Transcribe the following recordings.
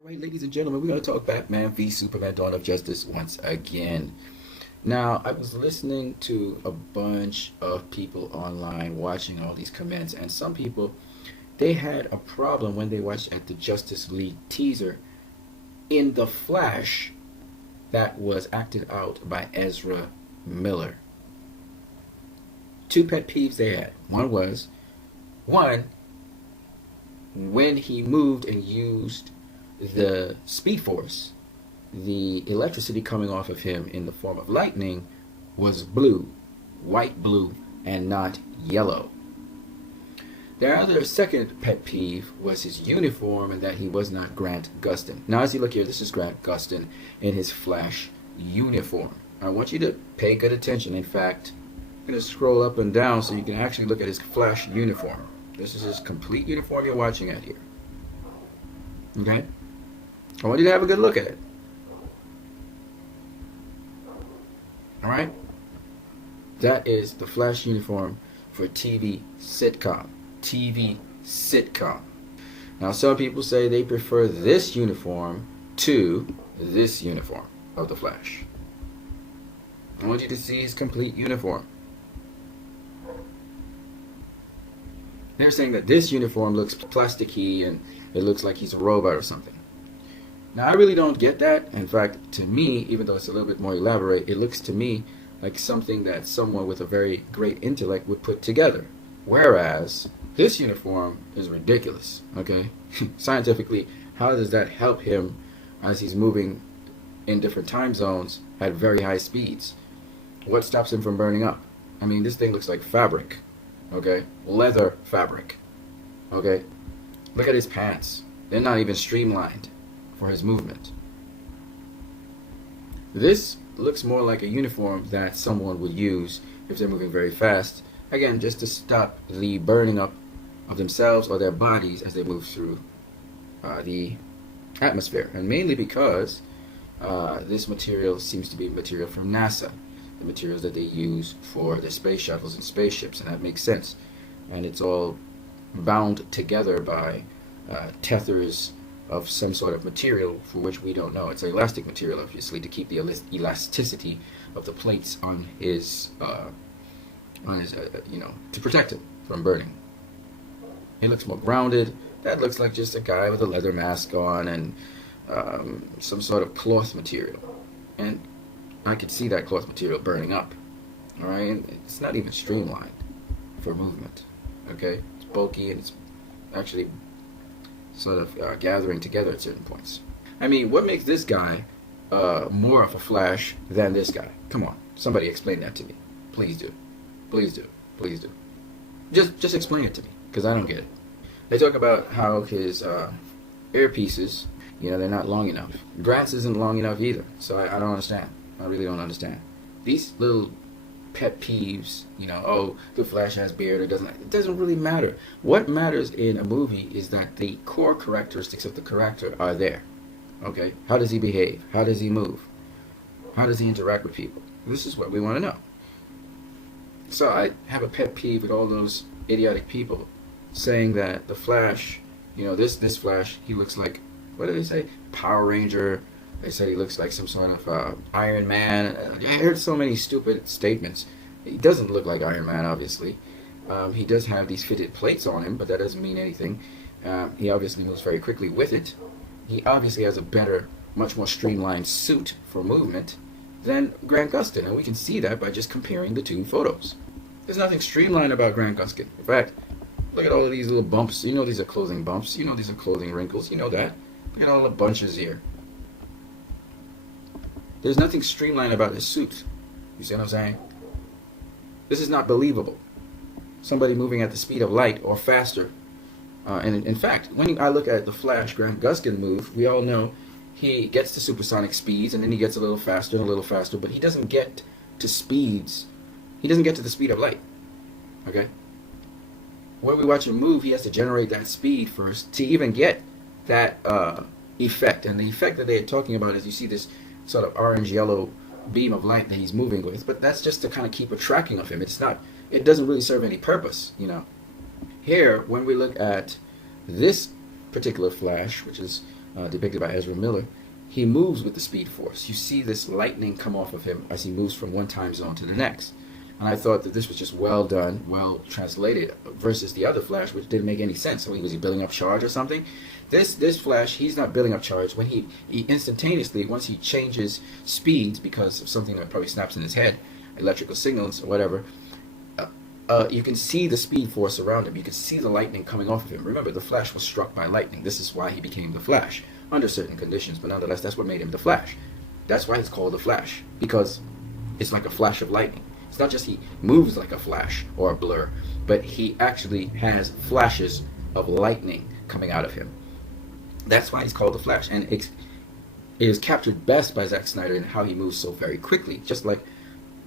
Right, ladies and gentlemen, we're going to talk Batman v Superman Dawn of Justice once again. Now, I was listening to a bunch of people online watching all these comments, and some people, they had a problem when they watched at the Justice League teaser in the Flash that was acted out by Ezra Miller. Two pet peeves they had. One, when he moved and used the Speed Force, the electricity coming off of him in the form of lightning was blue, white blue, and not yellow. Their other second pet peeve was his uniform and that he was not Grant Gustin. Now, as you look here, this is Grant Gustin in his Flash uniform. I want you to pay good attention. In fact, I'm going to scroll up and down so you can actually look at his Flash uniform. This is his complete uniform you're watching at here. Okay? I want you to have a good look at it. Alright? That is the Flash uniform for TV sitcom. TV sitcom. Now, some people say they prefer this uniform to this uniform of the Flash. I want you to see his complete uniform. They're saying that this uniform looks plasticky and it looks like he's a robot or something. Now, I really don't get that. In fact, to me, even though it's a little bit more elaborate, it looks to me like something that someone with a very great intellect would put together. Whereas, this uniform is ridiculous, okay? Scientifically, how does that help him as he's moving in different time zones at very high speeds? What stops him from burning up? I mean, this thing looks like fabric, okay? Leather fabric, okay? Look at his pants. They're not even streamlined for his movement. This looks more like a uniform that someone would use if they're moving very fast, again, just to stop the burning up of themselves or their bodies as they move through the atmosphere. And mainly because this material seems to be material from NASA, the materials that they use for their space shuttles and spaceships, and that makes sense. And it's all bound together by tethers of some sort of material for which we don't know. It's an elastic material, obviously, to keep the elasticity of the plates on his, to protect him from burning. He looks more grounded. That looks like just a guy with a leather mask on and some sort of cloth material. And I could see that cloth material burning up. All right, and it's not even streamlined for movement. Okay, it's bulky and it's actually sort of gathering together at certain points. I mean, what makes this guy more of a Flash than this guy? Come on, somebody explain that to me. Please do. Please do. Please do. Just explain it to me, because I don't get it. They talk about how his earpieces, they're not long enough. Grant's isn't long enough either, so I don't understand. I really don't understand. These little pet peeves, the Flash has beard or doesn't. It doesn't really matter. What matters in a movie is that the core characteristics of the character are there. Okay? How does he behave? How does he move? How does he interact with people? This is what we want to know. So I have a pet peeve with all those idiotic people saying that the Flash, this Flash, he looks like, what did they say? Power Ranger. They said he looks like some sort of Iron Man. I heard so many stupid statements. He doesn't look like Iron Man, obviously. He does have these fitted plates on him, but that doesn't mean anything. He obviously moves very quickly with it. He obviously has a better, much more streamlined suit for movement than Grant Gustin, and we can see that by just comparing the two photos. There's nothing streamlined about Grant Gustin. In fact, look at all of these little bumps. These are clothing bumps. These are clothing wrinkles. That. Look at all the bunches here. There's nothing streamlined about his suit. You see what I'm saying? This is not believable. Somebody moving at the speed of light or faster. And in fact, when I look at the Flash Grant Gustin move, we all know he gets to supersonic speeds and then he gets a little faster and a little faster, but he doesn't get to speeds. He doesn't get to the speed of light. Okay? When we watch him move, he has to generate that speed first to even get that effect. And the effect that they're talking about is you see this sort of orange-yellow beam of light that he's moving with, but that's just to kind of keep a tracking of him. It doesn't really serve any purpose, Here, when we look at this particular Flash, which is depicted by Ezra Miller, he moves with the Speed Force. You see this lightning come off of him as he moves from one time zone to the next. And I thought that this was just well done, well translated, versus the other Flash, which didn't make any sense. So was he building up charge or something? This Flash, he's not building up charge. When he instantaneously, once he changes speeds because of something that probably snaps in his head, electrical signals or whatever, you can see the Speed Force around him. You can see the lightning coming off of him. Remember, the Flash was struck by lightning. This is why he became the Flash, under certain conditions. But nonetheless, that's what made him the Flash. That's why he's called the Flash, because it's like a flash of lightning. It's not just he moves like a flash or a blur, but he actually has flashes of lightning coming out of him. That's why he's called the Flash. And it is captured best by Zack Snyder in how he moves so very quickly. Just like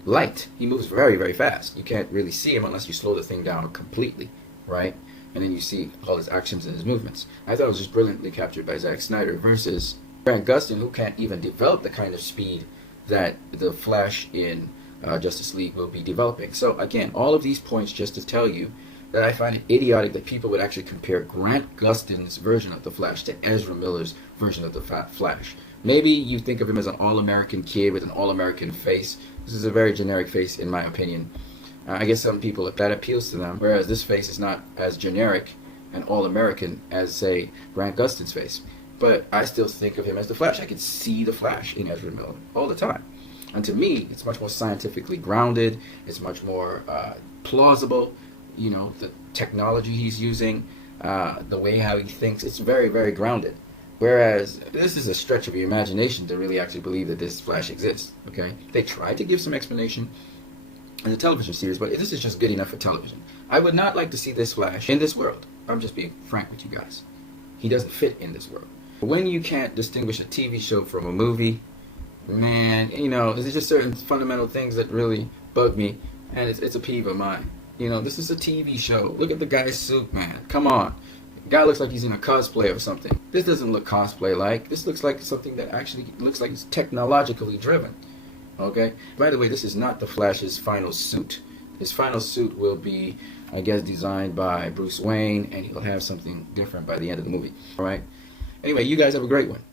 light, he moves very, very fast. You can't really see him unless you slow the thing down completely, right? And then you see all his actions and his movements. I thought it was just brilliantly captured by Zack Snyder versus Grant Gustin, who can't even develop the kind of speed that the Flash in Justice League will be developing. So again, all of these points just to tell you that I find it idiotic that people would actually compare Grant Gustin's version of the Flash to Ezra Miller's version of the Flash. Maybe you think of him as an all-American kid with an all-American face. This is a very generic face in my opinion. I guess some people, that appeals to them, whereas this face is not as generic and all-American as, say, Grant Gustin's face. But I still think of him as the Flash. I can see the Flash in Ezra Miller all the time. And to me, it's much more scientifically grounded. It's much more plausible. You know, the technology he's using, the way how he thinks. It's very, very grounded. Whereas this is a stretch of your imagination to really actually believe that this Flash exists. Okay, they tried to give some explanation in the television series, but this is just good enough for television. I would not like to see this Flash in this world. I'm just being frank with you guys. He doesn't fit in this world. When you can't distinguish a TV show from a movie, man, you know, there's just certain fundamental things that really bug me, and it's a peeve of mine. You know, this is a TV show. Look at the guy's suit, man. Come on. The guy looks like he's in a cosplay or something. This doesn't look cosplay-like. This looks like something that actually looks like it's technologically driven. Okay? By the way, this is not the Flash's final suit. His final suit will be, I guess, designed by Bruce Wayne, and he'll have something different by the end of the movie. All right? Anyway, you guys have a great one.